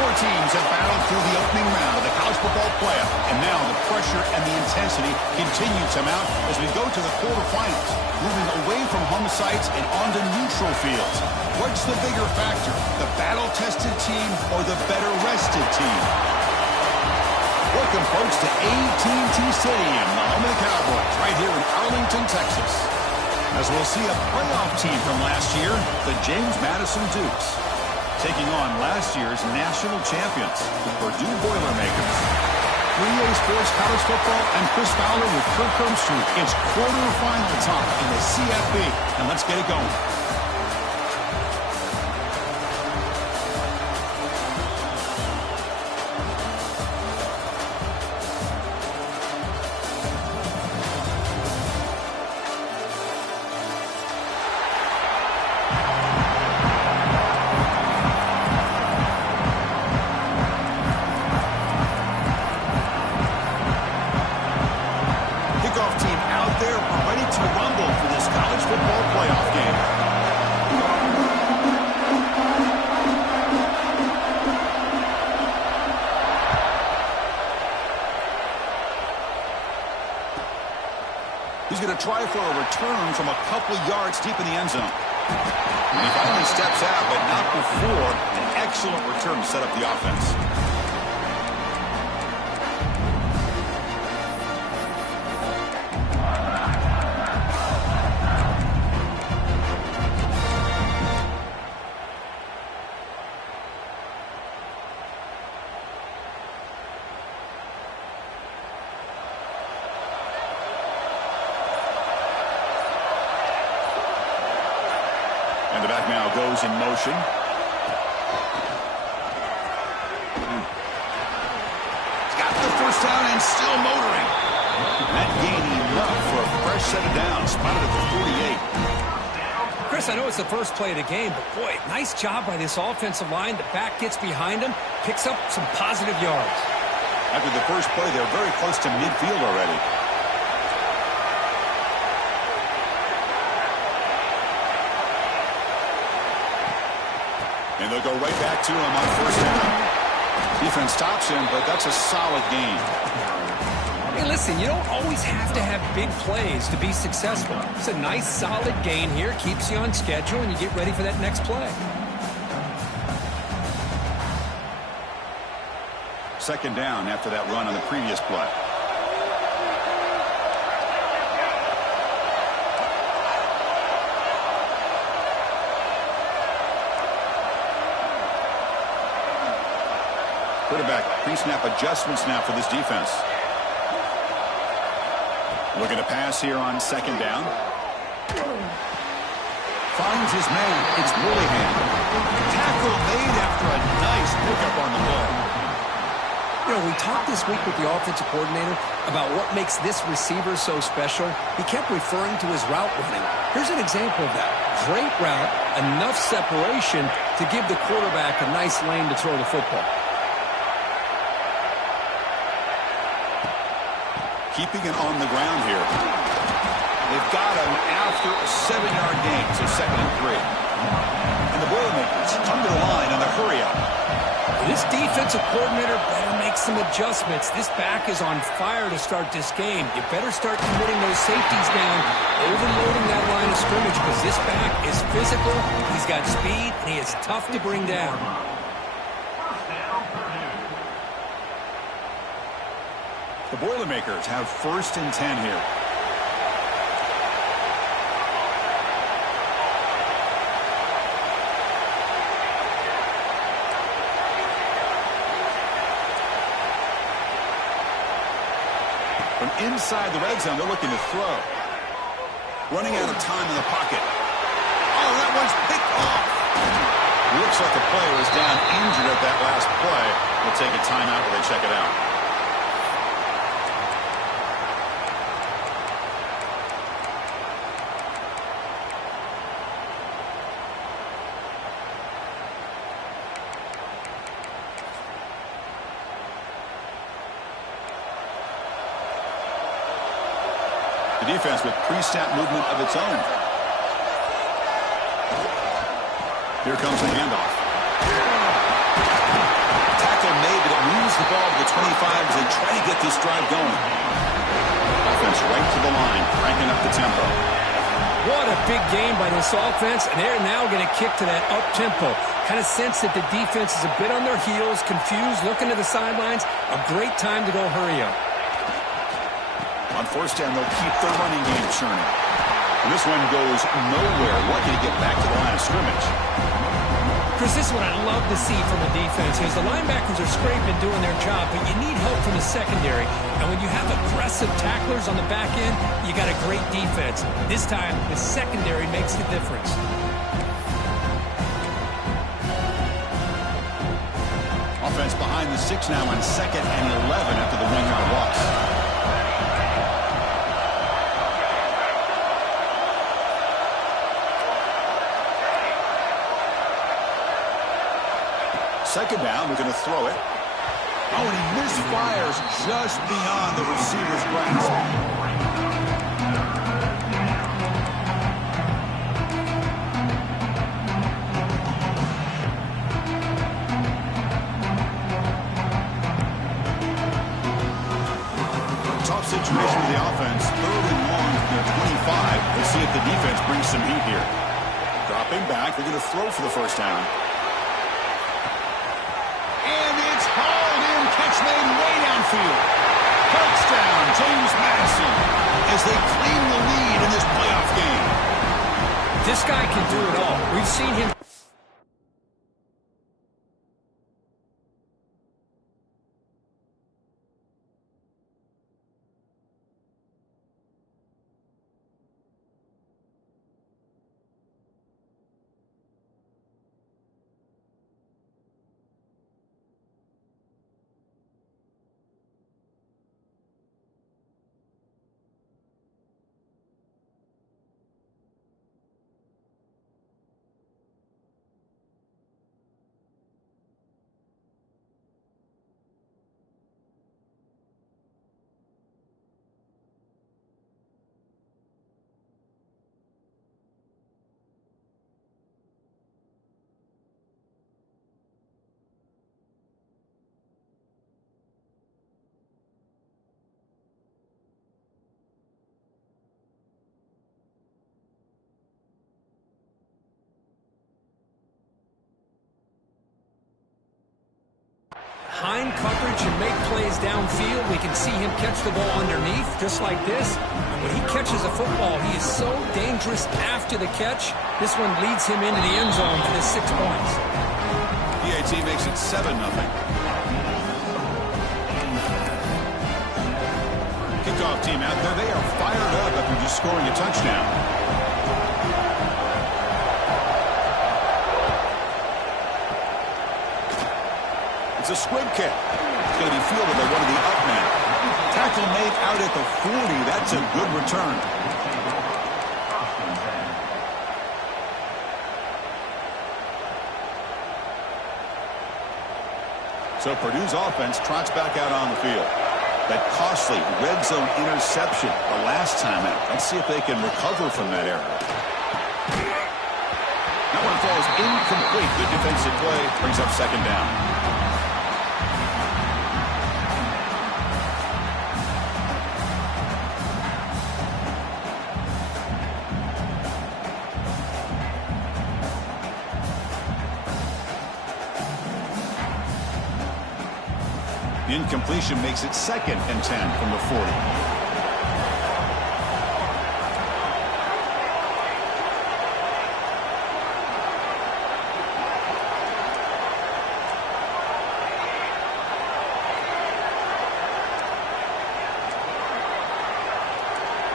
Four teams have battled through the opening round of the college football playoff, and now the pressure and the intensity continue to mount as we go to the quarterfinals, moving away from home sites and onto neutral fields. What's the bigger factor, the battle-tested team or the better-rested team? Welcome, folks, to AT&T Stadium, the home of the Cowboys, right here in Arlington, Texas. As we'll see a playoff team from last year, the James Madison Dukes, taking on last year's national champions, the Purdue Boilermakers. 3A Sports College Football and Chris Fowler with Kirk Herbstreit. It's quarterfinal time in the CFB, and let's get it going. He's going to try for a return from a couple yards deep in the end zone. And he finally steps out, but not before an excellent return to set up the offense. And the back now goes in motion. He's got the first down and still motoring. That gain enough for a fresh set of downs. Spotted at the 48. Chris, I know it's the first play of the game, but boy, nice job by this offensive line. The back gets behind him, picks up some positive yards. After the first play, they're very close to midfield already. And they'll go right back to him on first down. Defense stops him, but that's a solid gain. Hey, listen, you don't always have to have big plays to be successful. It's a nice, solid gain here. Keeps you on schedule, and you get ready for that next play. Second down after that run on the previous play. Quarterback pre-snap adjustments now for this defense. Looking to pass here on second down. Finds his man. It's Willingham. Tackle made after a nice pickup on the ball. You know, we talked this week with the offensive coordinator about what makes this receiver so special. He kept referring to his route running. Here's an example of that. Great route, enough separation to give the quarterback a nice lane to throw the football. Keeping it on the ground here. They've got him after a 7-yard gain, so 2nd and 3. And the Boilermakers come to the line on the hurry up. This defensive coordinator better make some adjustments. This back is on fire to start this game. You better start committing those safeties down, overloading that line of scrimmage, because this back is physical, he's got speed, and he is tough to bring down. The Boilermakers have 1st and 10 here. From inside the red zone, they're looking to throw. Running out of time in the pocket. Oh, that one's picked off. Looks like the player is down injured at that last play. They'll take a timeout while they check it out. The defense with pre-snap movement of its own. Here comes the handoff. get this drive going. Offense right to the line, cranking up the tempo. What a big game by this offense, and they're now going to kick to that up-tempo. Kind of sense that the defense is a bit on their heels, confused, looking to the sidelines. A great time to go hurry up. On first down, they'll keep their running game churning. And this one goes nowhere. Lucky to get back to the line of scrimmage. Chris, this is what I love to see from a defense is the linebackers are scraping, doing their job, but you need help from the secondary. And when you have aggressive tacklers on the back end, you got a great defense. This time, the secondary makes the difference. Offense behind the 6 now on 2nd and 11 after the 1-yard loss. Second down, we're going to throw it. Oh, and he misfires just beyond the receiver's grasp. Tough situation for the offense. 3rd and long near 25. Let's see if the defense brings some heat here. Dropping back, they're going to throw for the first down. Catch made way downfield. Touchdown, James Madison, as they claim the lead in this playoff game. This guy can do it all. We've seen him. Behind coverage and make plays downfield. We can see him catch the ball underneath, just like this. And when he catches a football, he is so dangerous after the catch. This one leads him into the end zone for the 6 points. PAT makes it 7-0. Kickoff team out there. They are fired up after just scoring a touchdown. It's a squib kick. It's going to be fielded by one of the up men. Tackle made out at the 40. That's a good return. So Purdue's offense trots back out on the field. That costly red zone interception the last time out. Let's see if they can recover from that error. That one falls incomplete. Good defensive play. Brings up 2nd down. Incompletion makes it 2nd and 10 from the 40.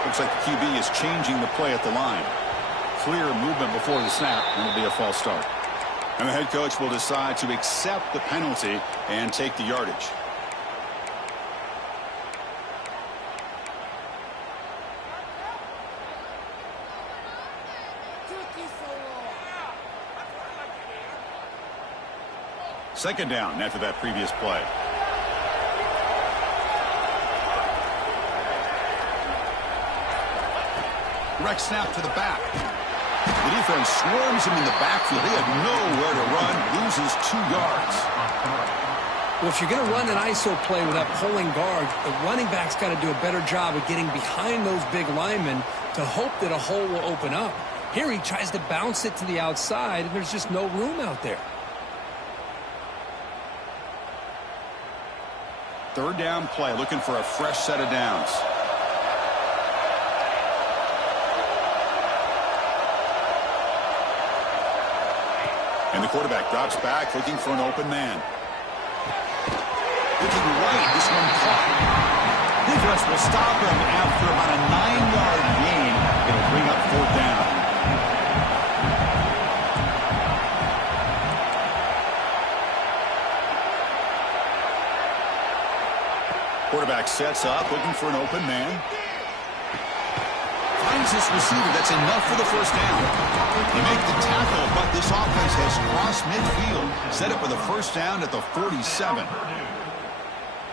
Looks like the QB is changing the play at the line. Clear movement before the snap, and it'll be a false start. And the head coach will decide to accept the penalty and take the yardage. Second down after that previous play. Direct snap to the back. The defense swarms him in the backfield. He had nowhere to run, loses 2 yards. Well, if you're going to run an ISO play with that pulling guard, the running back's got to do a better job of getting behind those big linemen to hope that a hole will open up. Here he tries to bounce it to the outside, and there's just no room out there. Third down play, looking for a fresh set of downs. And the quarterback drops back, looking for an open man. Looking right, this one caught. Defense will stop him after about a 9-yard gain. It'll bring up fourth down. Quarterback sets up, looking for an open man. Finds this receiver. That's enough for the first down. They make the tackle, but this offense has crossed midfield. Set up for the first down at the 47.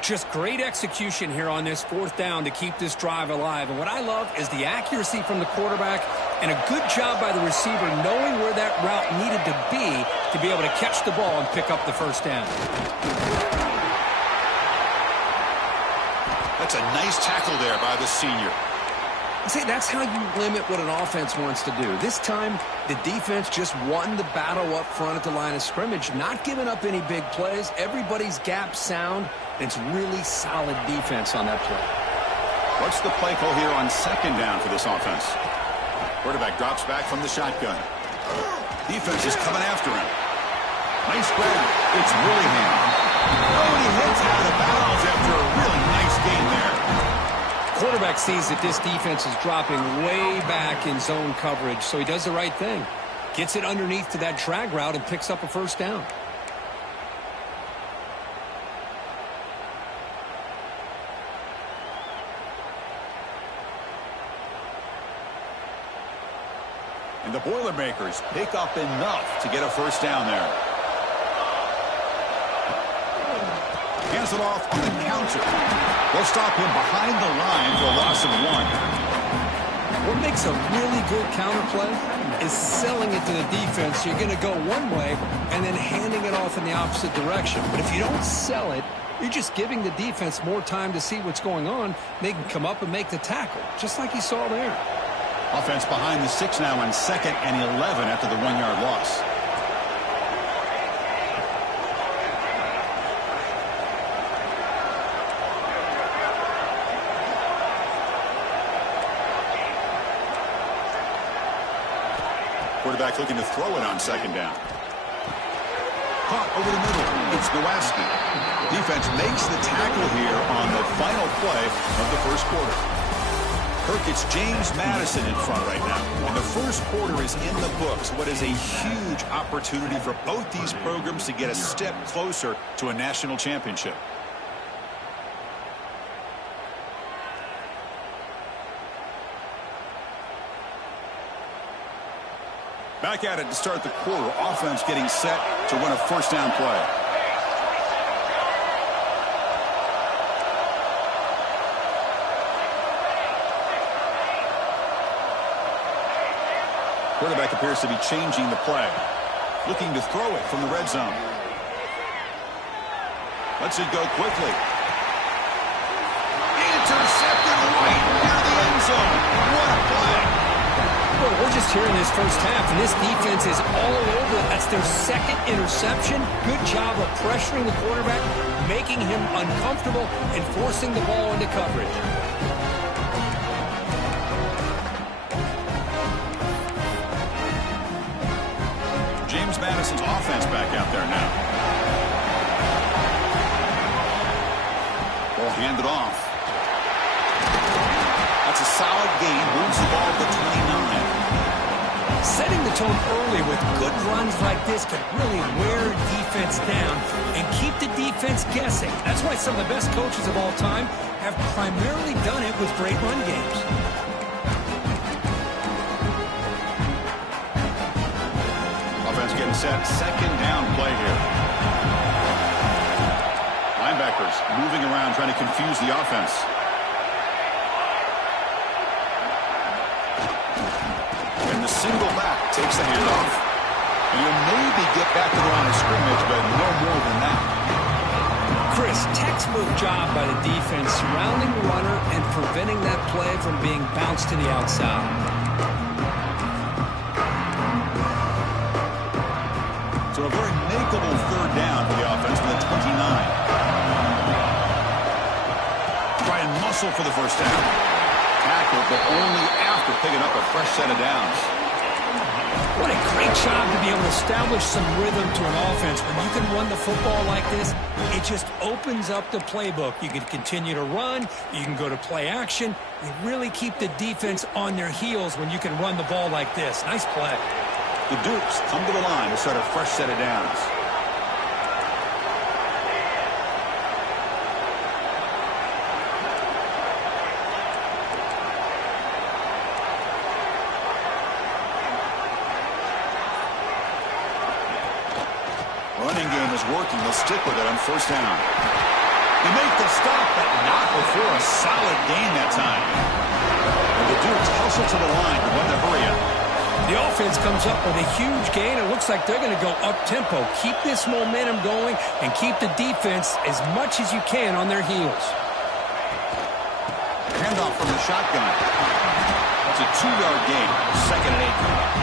Just great execution here on this fourth down to keep this drive alive. And what I love is the accuracy from the quarterback and a good job by the receiver knowing where that route needed to be able to catch the ball and pick up the first down. That's a nice tackle there by the senior. See, that's how you limit what an offense wants to do. This time, the defense just won the battle up front at the line of scrimmage, not giving up any big plays. Everybody's gap sound. It's really solid defense on that play. What's the play call here on second down for this offense? Quarterback drops back from the shotgun. Defense is coming after him. Nice grab. It's Willingham. Oh, and he heads out of bounds after a really nice game there. Quarterback sees that this defense is dropping way back in zone coverage, so he does the right thing. Gets it underneath to that drag route and picks up a first down. And the Boilermakers pick up enough to get a first down there. Hands it off on the counter. They'll stop him behind the line for a loss of 1. What makes a really good counter play is selling it to the defense. You're going to go one way and then handing it off in the opposite direction. But if you don't sell it, you're just giving the defense more time to see what's going on. They can come up and make the tackle, just like you saw there. Offense behind the 6 now on 2nd and 11 after the 1-yard loss. Quarterback looking to throw it on second down. Caught over the middle. It's Nowacki. Defense makes the tackle here on the final play of the first quarter. Kirk, it's James Madison in front right now. And the first quarter is in the books. What is a huge opportunity for both these programs to get a step closer to a national championship. Back at it to start the quarter. Offense getting set to win a first down play. Quarterback appears to be changing the play. Looking to throw it from the red zone. Lets it go quickly. Intercepted right near the end zone. What a play. Well, we're just here in this first half, and this defense is all over. That's their second interception. Good job of pressuring the quarterback, making him uncomfortable, and forcing the ball into coverage. James Madison's offense back out there now. Ball handed off. That's a solid gain. Moves the ball to 29. Setting the tone early with good runs like this can really wear defense down and keep the defense guessing. That's why some of the best coaches of all time have primarily done it with great run games. Offense getting set. Second down play here. Linebackers moving around trying to confuse the offense. And the single back takes the handoff. And he'll maybe get back to the line of scrimmage, but no more than that. job by the defense surrounding the runner and preventing that play from being bounced to the outside. So a very makeable third down for the offense with a 29. Try and muscle for the first down. Tackle, but only after picking up a fresh set of downs. What a great job to be able to establish some rhythm to an offense. When you can run the football like this, it just opens up the playbook. You can continue to run. You can go to play action. You really keep the defense on their heels when you can run the ball like this. Nice play. The Dukes come to the line to start a fresh set of downs. Running game is working. They'll stick with it on first down. They make the stop, but not before a solid gain that time. And the Dukes hustle to the line to win the hurry up. The offense comes up with a huge gain. It looks like they're going to go up-tempo. Keep this momentum going and keep the defense as much as you can on their heels. Handoff from the shotgun. That's a 2-yard gain. Second and 8.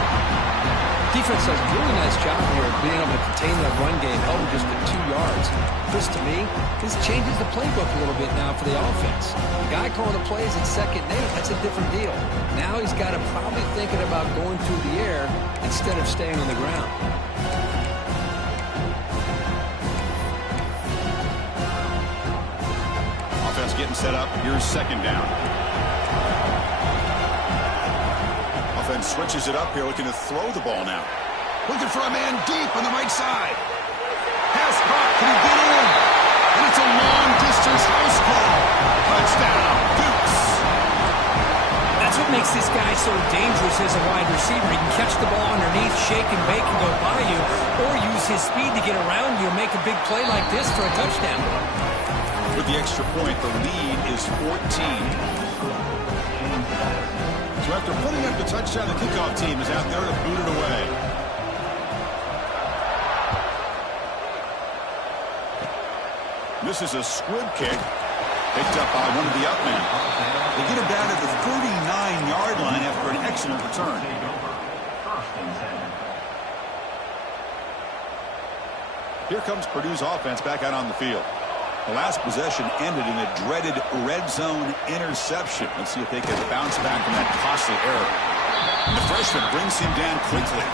Defense does a really nice job here of being able to contain that run game, held just at 2 yards. Chris, to me, this changes the playbook a little bit now for the offense. The guy calling the plays at 2nd and 8, that's a different deal. Now he's got to probably thinking about going through the air instead of staying on the ground. Offense getting set up. Here's second down. Offense switches it up here, looking to throw the ball now. Looking for a man deep on the right side. Pass caught. Can he get in? And it's a long-distance house call. Touchdown, Dukes. That's what makes this guy so dangerous as a wide receiver. He can catch the ball underneath, shake and bake and go by you, or use his speed to get around you and make a big play like this for a touchdown. With the extra point, the lead is 14. So after putting up the touchdown, the kickoff team is out there to boot it away. This is a squib kick. Picked up by one of the up men. They get him down to the 39-yard line after an excellent return. Here comes Purdue's offense back out on the field. The last possession ended in a dreaded red zone interception. Let's see if they can bounce back from that costly error. And the freshman brings him down quickly.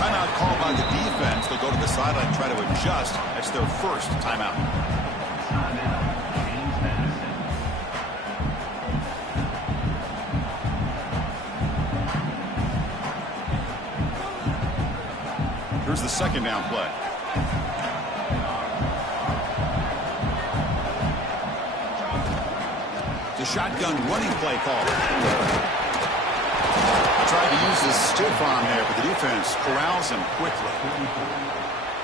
Timeout called by the defense. They'll go to the sideline and try to adjust. That's their first timeout. Here's the second down play. The shotgun running play call. Tried to use the stiff arm there, but the defense corrals him quickly.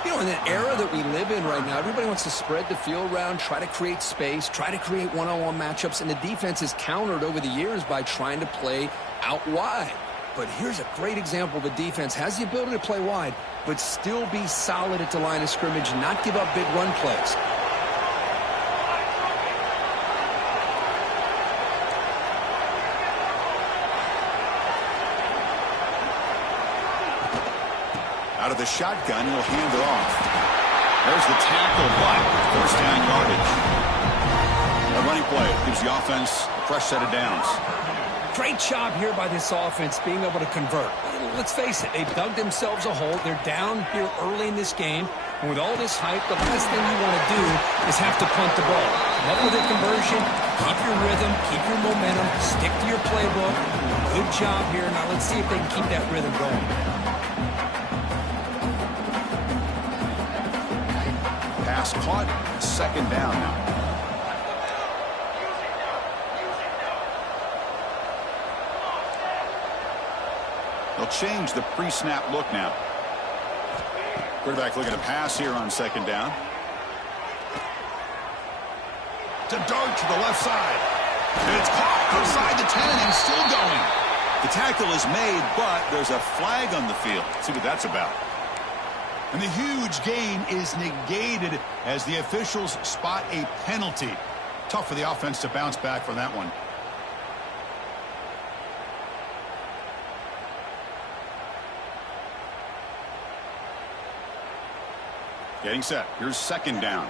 You know, in the era that we live in right now, everybody wants to spread the field around, try to create space, try to create one-on-one matchups, and the defense is countered over the years by trying to play out wide. But here's a great example. The defense has the ability to play wide, but still be solid at the line of scrimmage, not give up big run plays. Out of the shotgun, he'll hand it off. There's the tackle, but first down yardage. A running play gives the offense a fresh set of downs. Great job here by this offense being able to convert. Let's face it, they've dug themselves a hole. They're down here early in this game. And with all this hype, the last thing you want to do is have to punt the ball. Come up with a conversion, keep your rhythm, keep your momentum, stick to your playbook. Good job here. Now let's see if they can keep that rhythm going. Pass caught, second down now. They'll change the pre-snap look now. Quarterback looking to pass here on second down. To dart to the left side. And it's caught outside the 10 and still going. The tackle is made, but there's a flag on the field. Let's see what that's about. And the huge gain is negated as the officials spot a penalty. Tough for the offense to bounce back from that one. Getting set. Here's second down.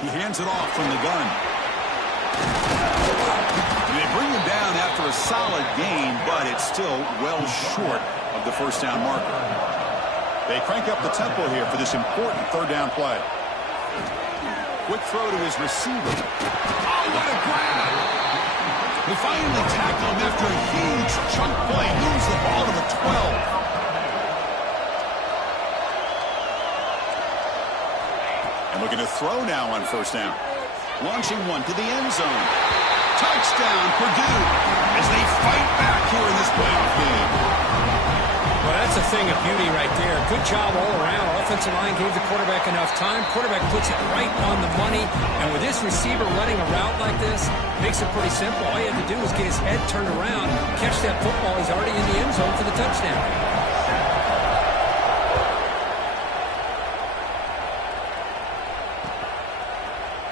He hands it off from the gun. They bring him down after a solid gain, but it's still well short of the first down marker. They crank up the tempo here for this important third down play. Quick throw to his receiver. Oh, what a grab! They finally tackle him after a huge chunk play. Moves the ball to the 12. And looking to throw now on first down. Launching one to the end zone. Touchdown, Purdue, as they fight back here in this playoff game. Well, that's a thing of beauty right there. Good job all around. Offensive line gave the quarterback enough time. Quarterback puts it right on the money. And with this receiver running a route like this, makes it pretty simple. All you have to do is get his head turned around, catch that football. He's already in the end zone for the touchdown.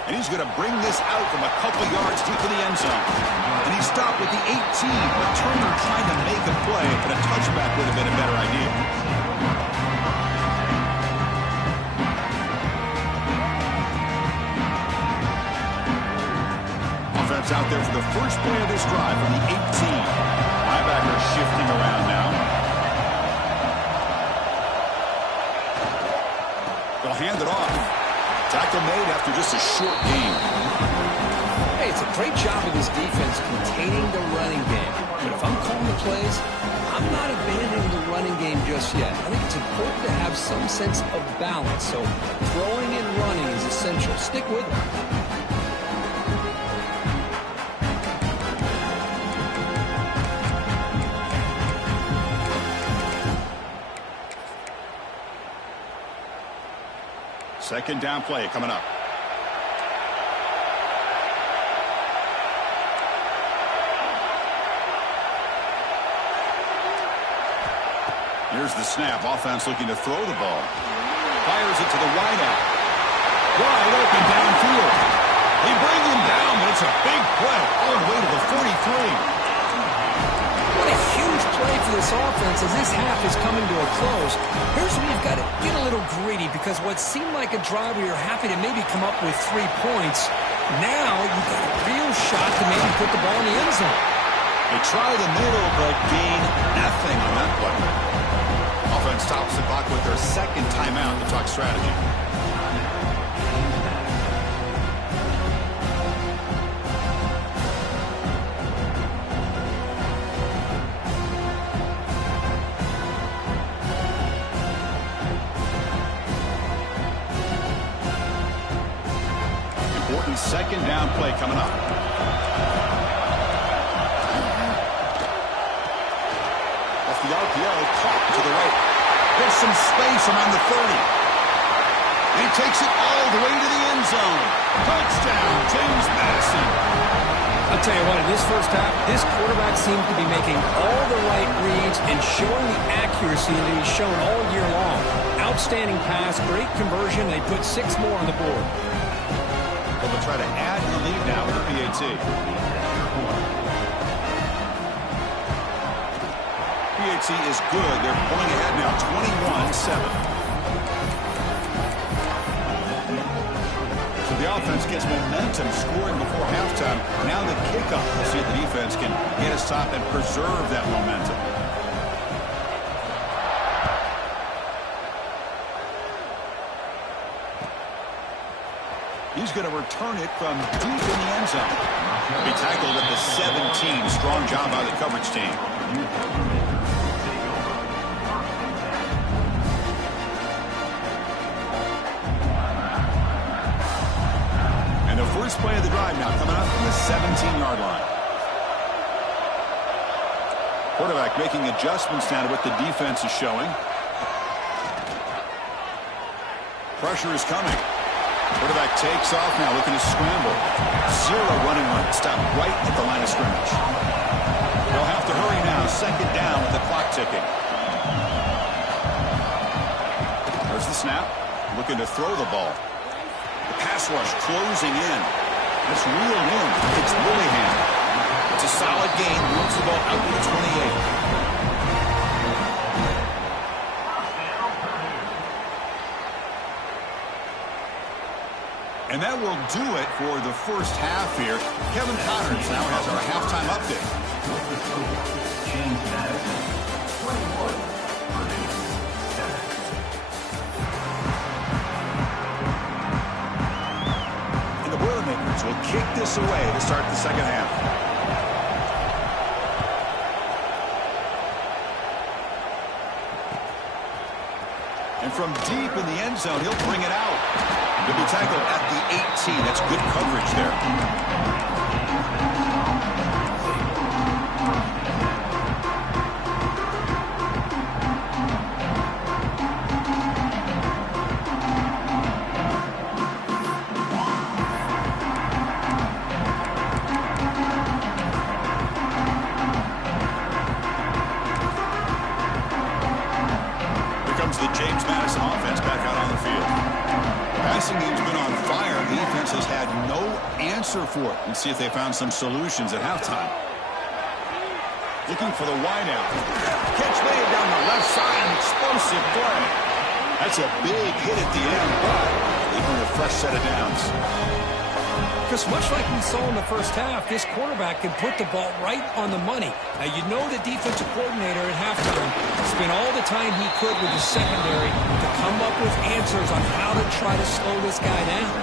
And he's going to bring this out from a couple yards deep in the end zone. And he stopped at the 18. But Turner trying to make a play, but a touchback would have been a better idea. Offense out there for the first play of this drive from the 18. Linebacker shifting around now. They'll hand it off. Tackle made after just a short game. Hey, it's a great job of this defense containing the running game. But if I'm calling the plays, I'm not abandoning the running game just yet. I think it's important to have some sense of balance. So throwing and running is essential. Stick with them. Second down play coming up. Here's the snap. Offense looking to throw the ball. Fires it to the wideout. Wide open downfield. They bring him down, but it's a big play all the way to the 43. What a huge play for this offense as this half is coming to a close. Here's where you've got to get a little greedy because what seemed like a drive where you're happy to maybe come up with 3 points, now you've got a real shot to maybe put the ball in the end zone. They try the middle, but gain nothing on that play. Offense stops the clock with their second timeout to talk strategy. Second down play coming up. Off the RPO, caught to the right. There's some space around the 30. And he takes it all the way to the end zone. Touchdown, James Madison. I'll tell you what, in this first half, this quarterback seemed to be making all the right reads and showing the accuracy that he's shown all year long. Outstanding pass, great conversion. They put 6 more on the board. They'll try to add the lead now with the PAT. PAT is good. They're pulling ahead now 21-7. So the offense gets momentum scoring before halftime. Now the kickoff. We'll see if the defense can get a stop and preserve that momentum. He's going to return it from deep in the end zone. He'll be tackled at the 17. Strong job by the coverage team. And the first play of the drive now coming up from the 17-yard line. Quarterback making adjustments now to what the defense is showing. Pressure is coming. Quarterback takes off now, looking to scramble. 0 running room. Stop right at the line of scrimmage. They'll have to hurry second down with the clock ticking. There's the snap. Looking to throw the ball. The pass rush closing in. It's reeled in. It's Willingham. It's a solid gain. Moves the ball out to the 28. And that will do it for the first half here. Kevin Connors now has our halftime update. Madison, 21, Purdue, 7. And the Boilermakers will kick this away to start the second half. And from deep in the end zone, he'll bring it out. He'll be tackled at the 18. That's good coverage there. Here comes the James Madison offense back out on the field. Passing game's been on fire. The defense has had no answer for it. Let's see if they found some solutions at halftime. Looking for the wideout. Catch made down the left side. An explosive play. That's a big hit at the end, but leaving a fresh set of downs. Because much like we saw in the first half, this quarterback can put the ball right on the money. Now, you know the defensive coordinator at halftime spent all the time he could with the secondary to come up with answers on how to try to slow this guy down.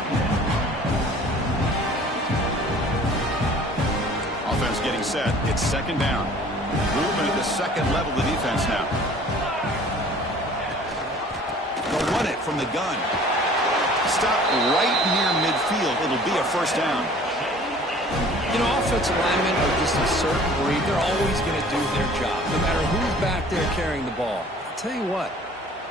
Offense getting set. It's second down. Movement at the second level of the defense now. They'll run it from the gun. Stop right near midfield. It'll be a first down. You know, offensive linemen are just a certain breed. They're always going to do their job, no matter who's back there carrying the ball. I'll tell you what,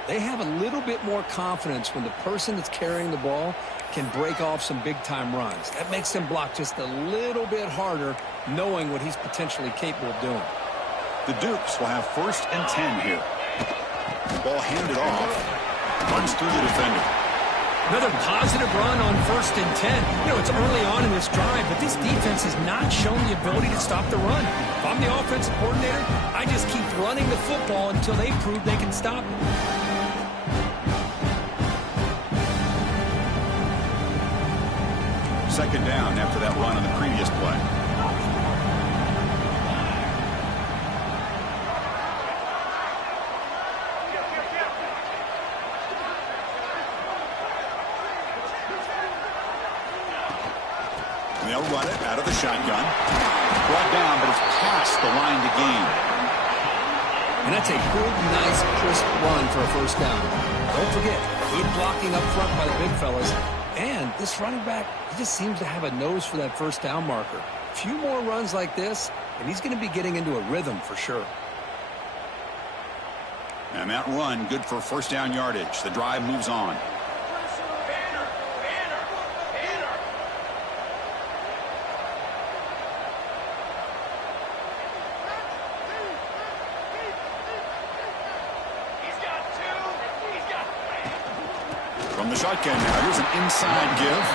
they have a little bit more confidence when the person that's carrying the ball can break off some big-time runs. That makes them block just a little bit harder, knowing what he's potentially capable of doing. The Dukes will have 1st and 10 here. The ball handed off. Runs through the defender. Another positive run on 1st and 10. You know, it's early on in this drive, but this defense has not shown the ability to stop the run. If I'm the offensive coordinator, I just keep running the football until they prove they can stop it. Second down after that run on the previous play. They'll run it out of the shotgun. Brought down, but it's past the line to gain. And that's a good, nice, crisp run for a first down. Don't forget, good blocking up front by the big fellas. And this running back, he just seems to have a nose for that first down marker. A few more runs like this, and he's going to be getting into a rhythm for sure. And that run, good for first down yardage. The drive moves on. From the shotgun now, here's an inside give.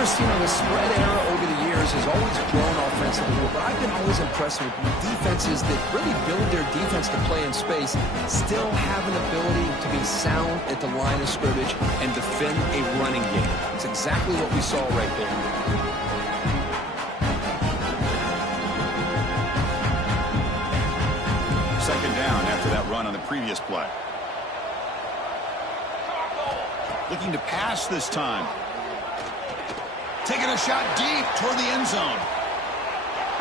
Christine, the spread era over the years has always grown offensively, but I've been always impressed with defenses that really build their defense to play in space, still have an ability to be sound at the line of scrimmage and defend a running game. It's exactly what we saw right there. Second down after that run on the previous play. Looking to pass this time. Taking a shot deep toward the end zone.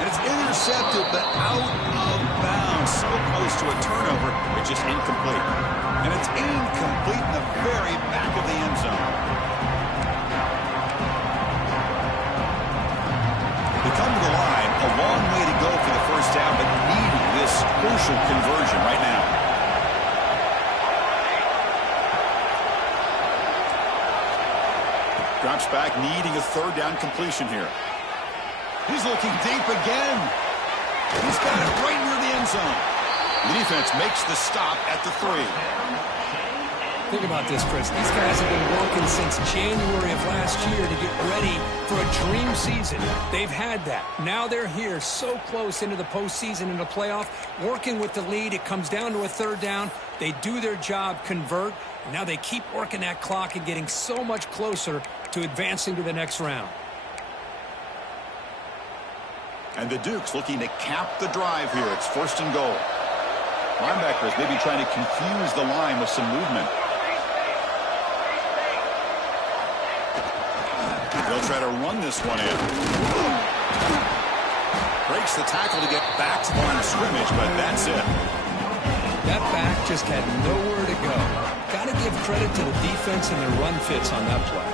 And it's intercepted, but out of bounds. So close to a turnover, it's just incomplete. And it's incomplete in the very back of the end zone. They come to the line, a long way to go for the first down, but needing this crucial conversion right now. Drops back, needing a third down completion here. He's looking deep again. He's got it right near the end zone. The defense makes the stop at the 3. Think about this, Chris. These guys have been working since January of last year to get ready for a dream season. They've had that. Now they're here so close into the postseason and the playoff, working with the lead. It comes down to a 3rd down. They do their job, convert, and now they keep working that clock and getting so much closer to advancing to the next round. And the Dukes looking to cap the drive here. It's 1st and goal. Linebackers maybe trying to confuse the line with some movement. They'll try to run this one in. Breaks the tackle to get back to the line of scrimmage, but that's it. That back just had nowhere to go. Got to give credit to the defense and their run fits on that play.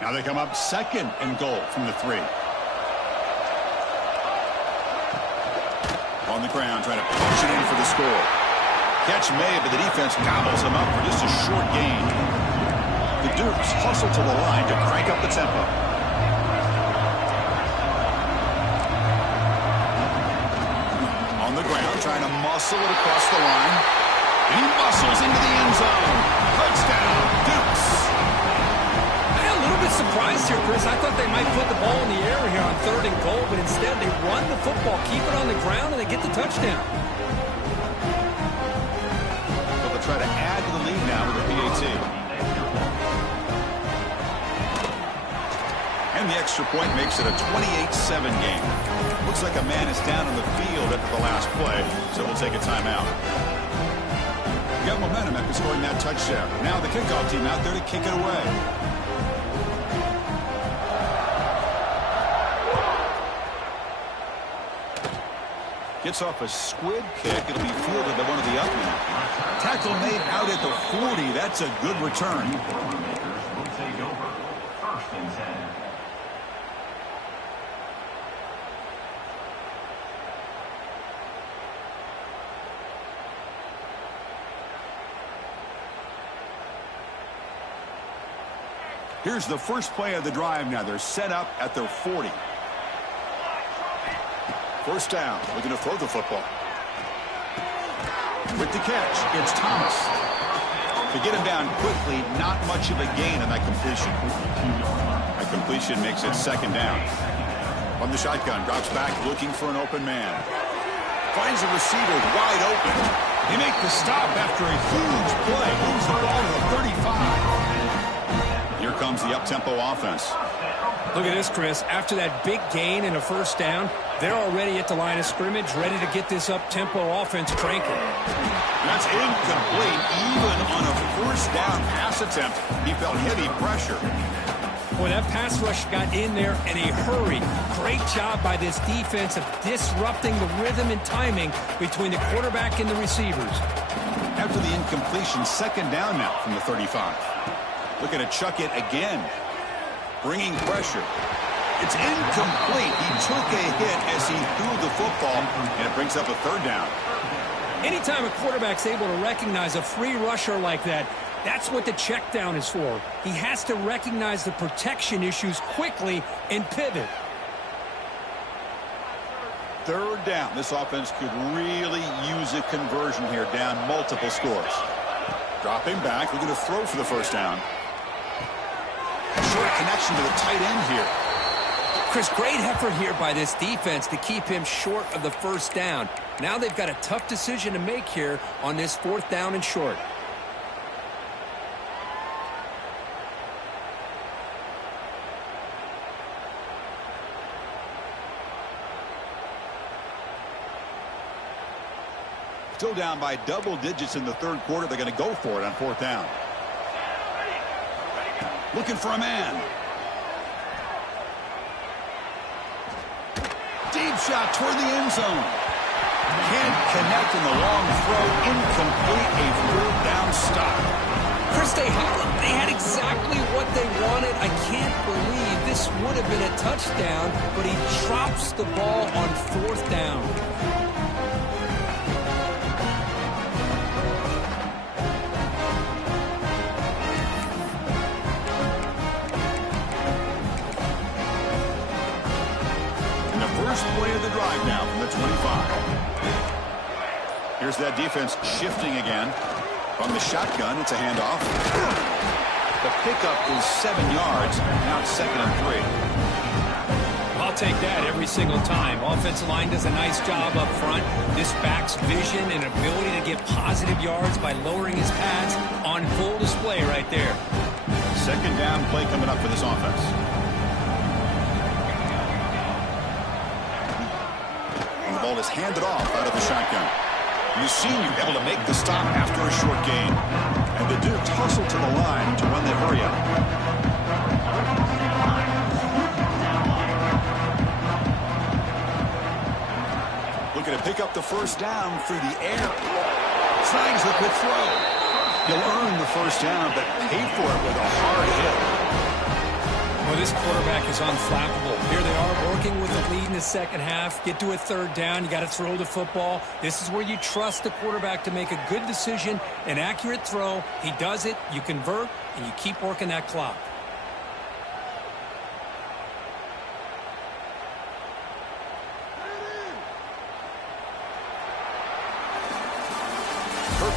Now they come up 2nd and goal from the 3. On the ground, trying to push it in for the score. Catch made, but the defense gobbles him up for just a short gain. The Dukes hustle to the line to crank up the tempo. On the ground, trying to muscle it across the line. And he muscles into the end zone. Touchdown, Dukes. Surprised here, Chris. I thought they might put the ball in the air here on 3rd and goal, but instead they run the football, keep it on the ground, and they get the touchdown. So they'll try to add to the lead now with a PAT. And the extra point makes it a 28-7 game. Looks like a man is down on the field after the last play, so we'll take a timeout. You got momentum after scoring that touchdown. Now the kickoff team out there to kick it away. Gets off a squib kick. It'll be fielded by one of the up men. Tackle made out at the 40. That's a good return. Will take over 1st and 10. Here's the first play of the drive now. They're set up at their 40. 1st down, looking to throw the football. With the catch, it's Thomas. To get him down quickly, not much of a gain on that completion. That completion makes it 2nd down. From the shotgun, drops back, looking for an open man. Finds a receiver wide open. They make the stop after a huge play. Moves the ball to the 35. Here comes the up-tempo offense. Look at this, Chris. After that big gain and a 1st down, they're already at the line of scrimmage, ready to get this up-tempo offense cranking. That's incomplete. Even on a 1st down pass attempt, he felt heavy pressure. Boy, that pass rush got in there in a hurry. Great job by this defense of disrupting the rhythm and timing between the quarterback and the receivers. After the incompletion, 2nd down now from the 35. Looking to chuck it again. Bringing pressure. It's incomplete. He took a hit as he threw the football, and it brings up a 3rd down. Anytime a quarterback's able to recognize a free rusher like that, that's what the check down is for. He has to recognize the protection issues quickly and pivot. 3rd down. This offense could really use a conversion here, down multiple scores. Dropping back, looking to throw for the 1st down. A short connection to the tight end here. Chris, great effort here by this defense to keep him short of the 1st down. Now they've got a tough decision to make here on this 4th down and short. Still down by double digits in the 3rd quarter. They're going to go for it on 4th down. Looking for a man. Deep shot toward the end zone. Can't connect in the long throw. Incomplete. A 4th down stop. Chris, they had exactly what they wanted. I can't believe this would have been a touchdown, but he drops the ball on 4th down. First play of the drive now from the 25. Here's that defense shifting again. From the shotgun, it's a handoff. The pickup is 7 yards. Now it's 2nd and 3. I'll take that every single time. Offensive line does a nice job up front. This back's vision and ability to get positive yards by lowering his pads on full display right there. 2nd down play coming up for this offense. And the ball is handed off out of the shotgun. Musinho able to make the stop after a short gain. And the Dukes hustle to the line to run the hurry up. Looking to pick up the first down through the air. Snags the quick throw. He'll earn the first down, but pay for it with a hard hit. Well, this quarterback is unflappable. Here they are working with the lead in the second half. Get to a 3rd down. You got to throw the football. This is where you trust the quarterback to make a good decision, an accurate throw. He does it. You convert, and you keep working that clock.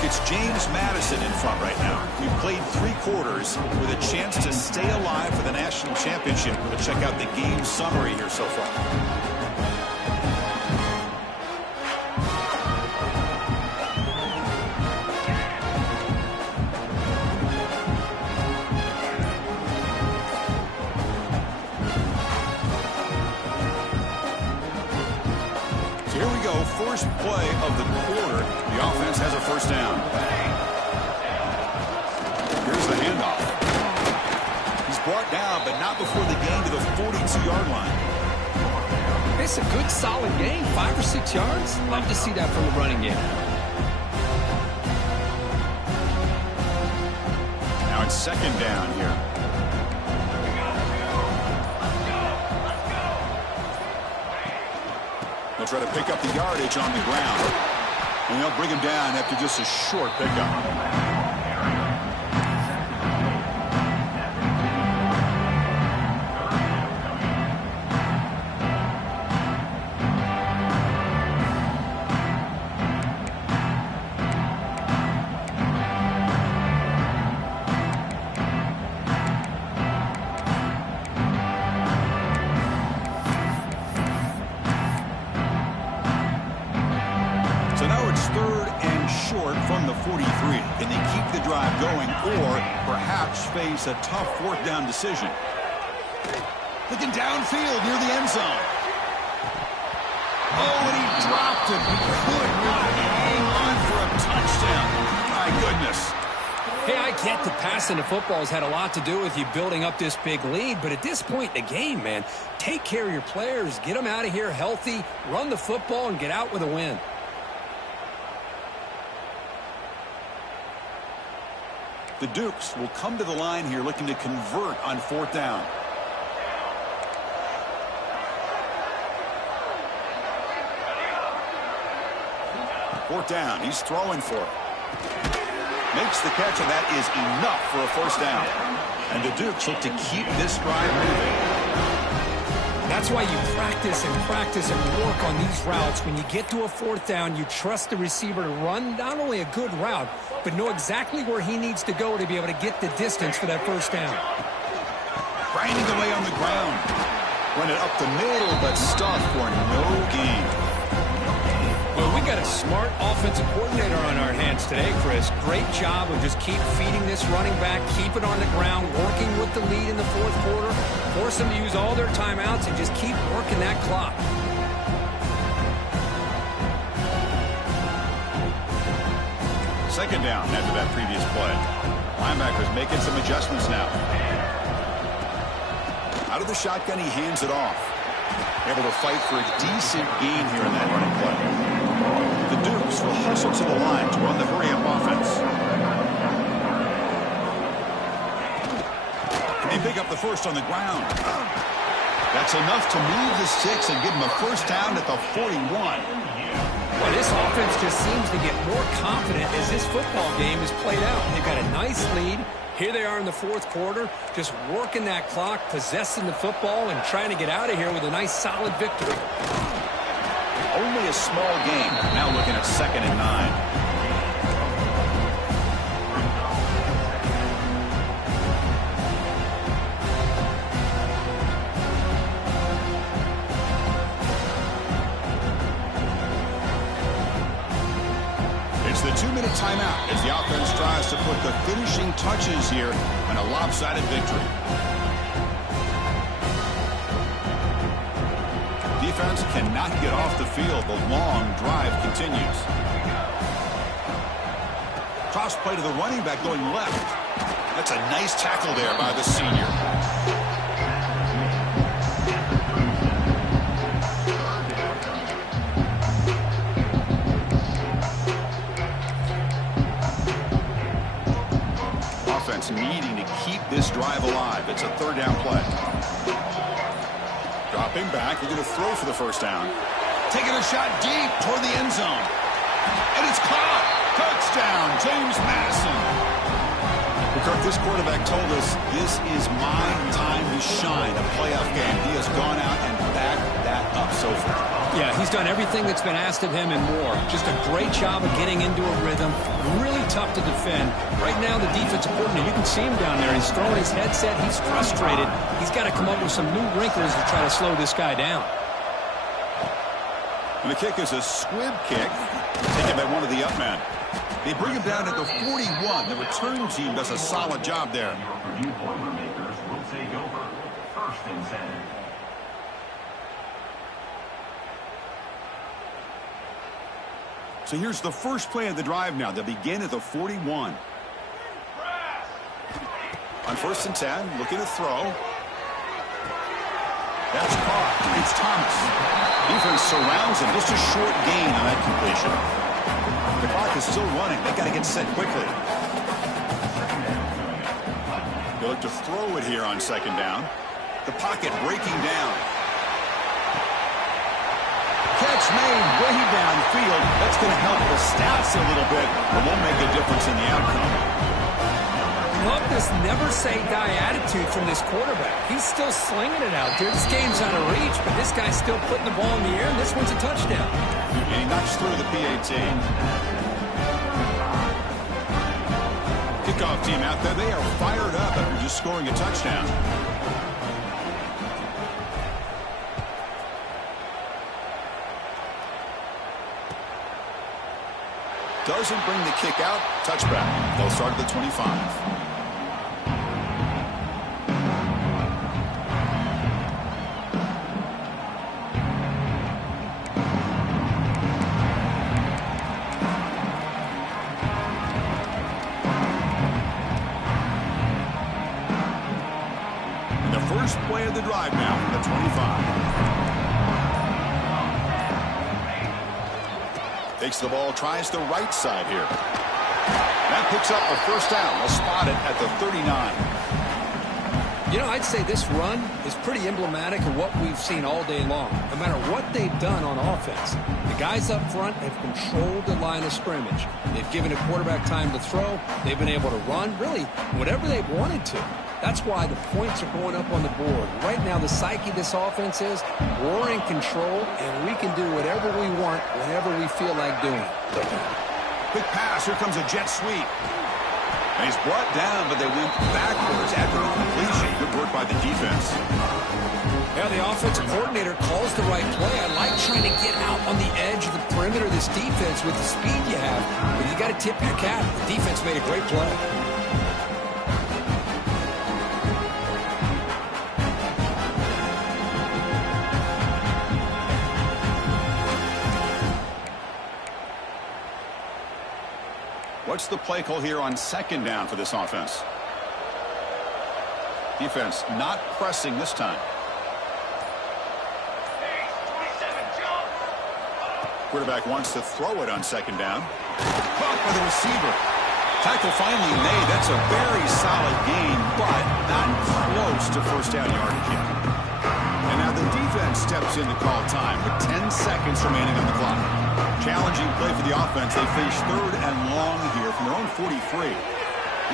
It's James Madison in front right now. We've played 3 quarters with a chance to stay alive for the national championship. We'll check out the game summary here so far. First play of the quarter. The offense has a first down. Here's the handoff. He's brought down, but not before the gain to the 42-yard line. It's a good, solid gain, 5 or 6 yards. Love to see that from the running game. Now it's 2nd down here. They'll try to pick up the yardage on the ground. And they'll bring him down after just a short pickup. So now it's 3rd and short from the 43. Can they keep the drive going or perhaps face a tough 4th down decision? Looking downfield near the end zone. Oh, and he dropped him. He could not hang on for a touchdown. My goodness. Hey, I get that passing the football has had a lot to do with you building up this big lead, but at this point in the game, man, take care of your players, get them out of here healthy, run the football, and get out with a win. The Dukes will come to the line here looking to convert on 4th down. Fourth down. He's throwing for it. Makes the catch, and that is enough for a first down. And the Dukes look to keep this drive moving. That's why you practice and work on these routes. When you get to a 4th down, you trust the receiver to run not only a good route, but know exactly where he needs to go to be able to get the distance for that first down. Grinding away on the ground. Run it up the middle, but stuffed for no gain. Well, we got a smart offensive coordinator on our hands today, Chris. Great job of just keep feeding this running back, keep it on the ground, working with the lead in the 4th quarter, force them to use all their timeouts, and just keep working that clock. Second down after that previous play. Linebackers making some adjustments now. Out of the shotgun, he hands it off. Able to fight for a decent gain here in that running play. The Dukes will hustle to the line to run the hurry-up offense. They pick up the first on the ground. That's enough to move the sticks and give them a first down at the 41. Well, this offense just seems to get more confident as this football game is played out. They've got a nice lead. Here they are in the fourth quarter, just working that clock, possessing the football, and trying to get out of here with a nice, solid victory. Only a small game. Now looking at 2nd and 9. It's the 2-minute timeout as the offense tries to put the finishing touches here on a lopsided victory. Defense cannot get off the field. The long drive continues. Toss play to the running back going left. That's a nice tackle there by the senior. Offense needing to keep this drive alive. It's a 3rd down play. Dropping back, we're going to throw for the first down. Taking a shot deep toward the end zone. And it's caught. Touchdown, James Madison. Kirk, this quarterback told us this is my time to shine, a playoff game. He has gone out and backed that up so far. Yeah, he's done everything that's been asked of him and more. Just a great job of getting into a rhythm. Really tough to defend. Right now, the defensive coordinator, you can see him down there. He's throwing his headset. He's frustrated. He's got to come up with some new wrinkles to try to slow this guy down. And the kick is a squib kick, taken by one of the up men. They bring him down at the 41. The return team does a solid job there. Your Purdue Boilermakers will take over. 1st and 10. So here's the first play of the drive now. They'll begin at the 41. On 1st and 10, looking to throw. That's caught. It's Thomas. Defense surrounds him. Just a short gain on that completion. The clock is still running. They've got to get set quickly. They look to throw it here on 2nd down. The pocket breaking down. Catch made way downfield. That's going to help the stats a little bit, but won't make a difference in the outcome. Love this never-say-die attitude from this quarterback. He's still slinging it out there. This game's out of reach, but this guy's still putting the ball in the air, and this one's a touchdown. And he knocks through the PAT. Kickoff team out there. They are fired up after just scoring a touchdown. Doesn't bring the kick out. Touchback. They'll start at the 25. And the first play of the drive now from the 25. Takes the ball, tries the right side here. That picks up a first down. They'll spot it at the 39. You know, I'd say this run is pretty emblematic of what we've seen all day long. No matter what they've done on offense, the guys up front have controlled the line of scrimmage. They've given a quarterback time to throw. They've been able to run, really, whatever they've wanted to. That's why the points are going up on the board. Right now, the psyche of this offense is we're in control, and we can do whatever we want whenever we feel like doing it. Quick pass. Here comes a jet sweep. And he's brought down, but they went backwards after the completion. Good work by the defense. Yeah, the offensive coordinator calls the right play. I like trying to get out on the edge of the perimeter of this defense with the speed you have. But you got to tip your cap. The defense made a great play. What's the play call here on 2nd down for this offense? Defense not pressing this time. Quarterback wants to throw it on 2nd down. Caught by the receiver. Tackle finally made. That's a very solid gain, but not close to first down yardage yet. And now the defense steps in to call time with 10 seconds remaining on the clock. Challenging play for the offense. They finish third and long here from their own 43.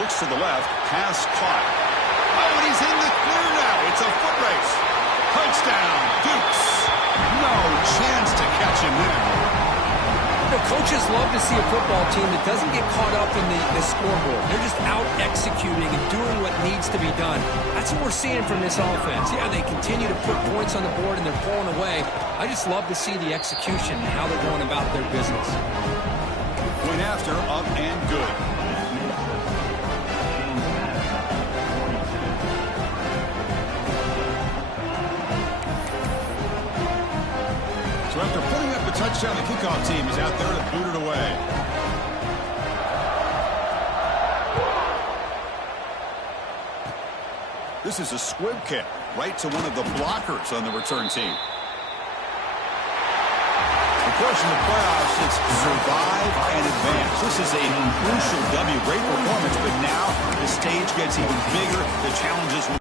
Looks to the left. Pass caught. Oh, and he's in the clear now. It's a foot race. Touchdown, Dukes. No chance to catch him there. The coaches love to see a football team that doesn't get caught up in the scoreboard. They're just out executing and doing what needs to be done. That's what we're seeing from this offense. Yeah, they continue to put points on the board and they're pulling away. I just love to see the execution and how they're going about their business. Point after, up and good. So after putting up the touchdown, the kickoff team is out there to boot it away. This is a squib kick right to one of the blockers on the return team. Of course, in the playoffs, it's survive and advance. This is a crucial W. Great performance, but now the stage gets even bigger. The challenges will